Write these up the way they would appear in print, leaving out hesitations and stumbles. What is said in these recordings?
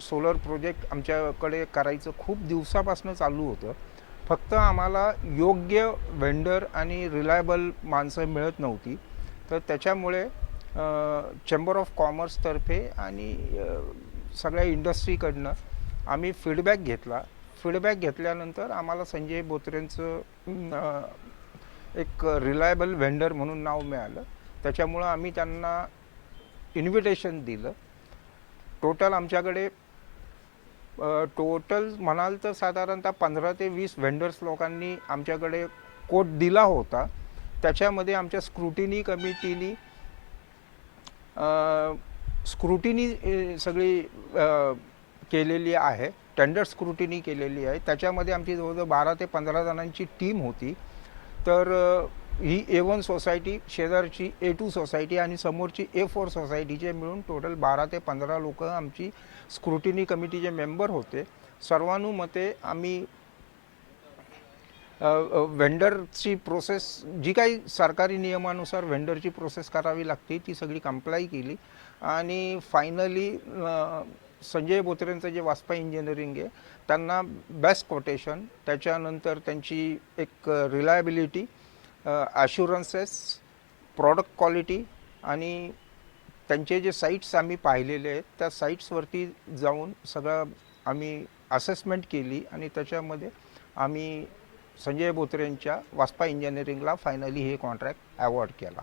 Solar project आमच्याकडे करायचं खूप दिवसापासून चालू होतं. फक्त आम्हाला योग्य वेंडर आणि रिलायबल माणसं मिळत नव्हती. तर त्याच्यामुळे चेंबर ऑफ कॉमर्सतर्फे आणि सगळ्या इंडस्ट्रीकडनं आम्ही फीडबॅक घेतला. फीडबॅक घेतल्यानंतर आम्हाला संजय बोत्रेंचं एक रिलायबल वेंडर म्हणून नाव मिळालं. त्याच्यामुळं आम्ही त्यांना इन्व्हिटेशन दिलं. टोटल आमच्याकडे टोटल म्हणाल तर साधारणतः 15 ते 20 वेंडर्स लोकांनी आमच्याकडे कोट दिला होता. त्याच्यामध्ये आमच्या स्क्रुटिनी कमिटीनी स्क्रुटिनी सगळी केलेली आहे, टेंडर स्क्रुटिनी केलेली आहे. त्याच्यामध्ये आमची जवळजवळ 12 ते 15 जणांची टीम होती. तर ही A1 सोसायटी, शेजारची A2 सोसायटी आणि समोरची A4 सोसायटीचे मिळून टोटल 12 ते 15 लोक आमची स्क्रुटिनी कमिटीचे मेंबर होते. सर्वानुमते आम्ही वेंडरची प्रोसेस, जी काही सरकारी नियमानुसार वेंडरची प्रोसेस करावी लागते, ती सगळी कंप्लाय केली. आणि फायनली संजय बोत्रेंचं जे वास्पा इंजिनिअरिंग आहे त्यांना बेस्ट कोटेशन, त्याच्यानंतर त्यांची एक रिलायबिलिटी, ॲश्युरन्सेस, प्रॉडक्ट क्वालिटी आणि त्यांचे जे साईट्स आम्ही पाहिलेले आहेत त्या साईट्सवरती जाऊन सगळं आम्ही असेसमेंट केली आणि त्याच्यामध्ये आम्ही संजय बोत्रेंच्या वास्पा इंजिनिअरिंगला फायनली हे कॉन्ट्रॅक्ट अवॉर्ड केला.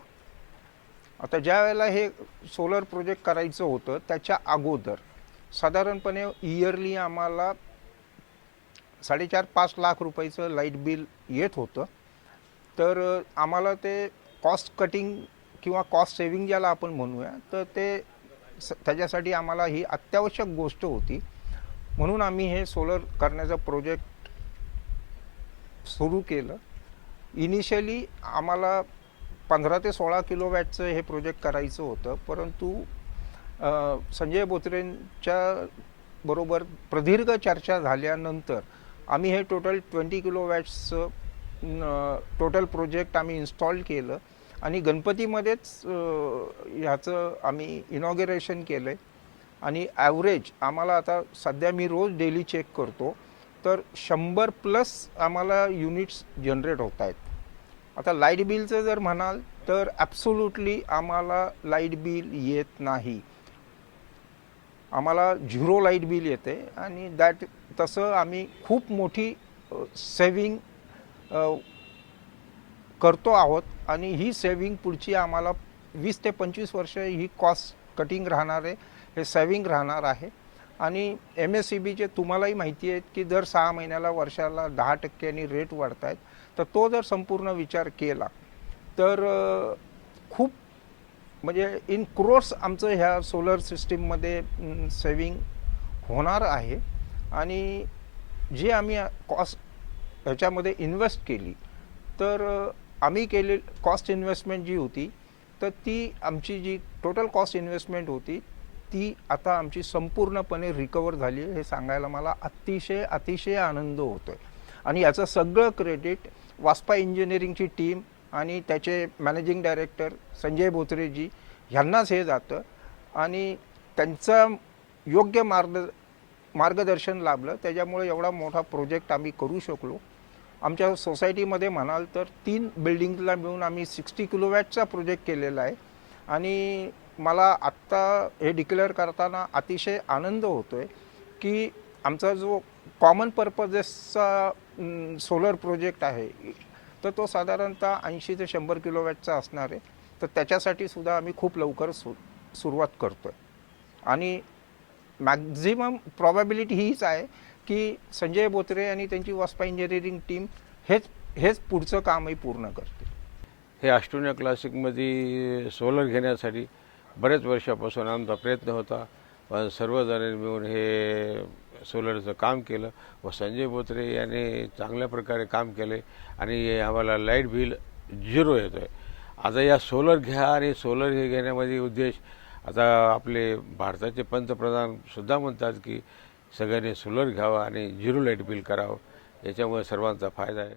आता ज्या वेळेला हे सोलर प्रोजेक्ट करायचं होतं त्याच्या अगोदर साधारणपणे इयरली आम्हाला 4.5-5 लाख रुपयाचं लाईट बिल येत होतं. तर आम्हाला ते कॉस्ट कटिंग किंवा कॉस्ट सेविंग ज्याला आपण म्हणूया, तर ते त्याच्यासाठी आम्हाला ही अत्यावश्यक गोष्ट होती. म्हणून आम्ही हे सोलर करण्याचं प्रोजेक्ट सुरू केलं. इनिशियली आम्हाला 15 ते 16 किलोवॅटचं हे प्रोजेक्ट करायचं होतं, परंतु संजय बोत्रेंच्या बरोबर प्रदीर्घ चर्चा झाल्यानंतर आम्ही हे टोटल 20 किलोवॅट्सचं टोटल प्रोजेक्ट आम्ही इन्स्टॉल केलं आणि गणपतीमध्येच ह्याचं आम्ही इनॉग्रेशन केलं आहे. आणि ॲव्हरेज आम्हाला आता सध्या मी रोज डेली चेक करतो तर 100+ आम्हाला युनिट्स जनरेट होत आहेत. आता लाईट बिलचं जर म्हणाल तर ॲब्सोल्युटली आम्हाला लाईट बिल येत नाही. आम्हाला 0 लाईट बिल येते आणि तसं आम्ही खूप मोठी सेविंग करतो आहोत आणि ही सेविंग पुढची आम्हाला 20 ते 25 वर्ष ही कॉस्ट कटिंग राहणार आहे, हे सेविंग राहणार आहे. आणि MSEBीचे तुम्हालाही माहिती आहे की दर 6 महिन्याला वर्षाला 10% रेट वाढत आहेत. तर तो जर संपूर्ण विचार केला तर खूप म्हणजे इन क्रोर्स आमचं ह्या सोलर सिस्टीममध्ये सेविंग होणार आहे. आणि जी आम्ही कॉस्ट ह्याच्यामध्ये इन्व्हेस्ट केली तर आम्ही केले कॉस्ट इन्व्हेस्टमेंट जी होती तर ती आमची जी टोटल कॉस्ट इन्व्हेस्टमेंट होती ती आता आमची संपूर्णपणे रिकवर झाली हे सांगायला मला अतिशय आनंद होतो आहे. आणि याचं सगळं क्रेडिट वास्पा इंजिनिअरिंगची टीम आणि त्याचे मॅनेजिंग डायरेक्टर संजय बोत्रेजी ह्यांनाच हे जातं. आणि त्यांचं योग्य मार्गदर्शन लाभलं, त्याच्यामुळे एवढा मोठा प्रोजेक्ट आम्ही करू शकलो. आमच्या सोसायटीमध्ये म्हणाल तर 3 बिल्डिंगला मिळून आम्ही 60 किलोवॅटचा प्रोजेक्ट केलेला आहे. आणि मला आत्ता हे डिक्लेअर करताना अतिशय आनंद होतो आहे की आमचा जो कॉमन पर्पजेसचा सोलर प्रोजेक्ट आहे तर तो साधारणतः 80 ते 100 किलोवॅटचा असणार आहे. तर त्याच्यासाठी सुद्धा आम्ही खूप लवकर सुरुवात करतो आहे. आणि मॅक्झिमम प्रॉबॅबिलिटी हीच आहे की संजय बोत्रे आणि त्यांची वास्पा इंजिनिअरिंग टीम हेच पुढचं कामही पूर्ण करते. हे अष्टोनिया क्लासिकमध्ये सोलर घेण्यासाठी बरेच वर्षापासून आमचा प्रयत्न होता, पण सर्वजणांनी मिळून हे सोलरचं काम केलं व संजय बोत्रे यांनी चांगल्या प्रकारे काम केले आणि आम्हाला लाईट बिल 0 येतो आहे. आता या सोलर घ्या आणि सोलर हे घेण्यामध्ये उद्देश, आता आपले भारताचे पंतप्रधानसुद्धा म्हणतात की सगळ्यांनी सोलर घ्यावं आणि 0 लाईट बिल करावं, याच्यामुळे सर्वांचा फायदा आहे.